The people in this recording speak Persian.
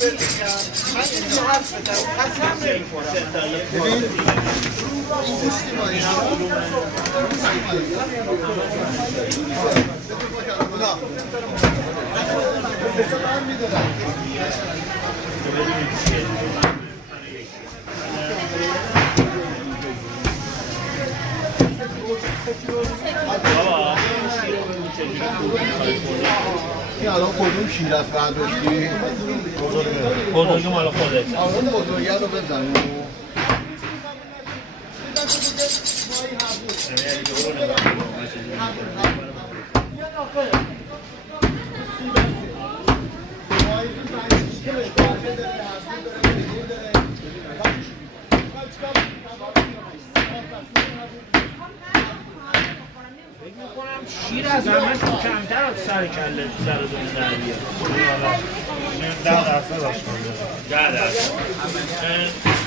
این الان کدوم شیر است برداشتی؟ بزرگی مال خودت. اون بزرگی رو بزنیم. شیر از همه کمتر از سر کله سر دونه در بیاد. 10% 10%.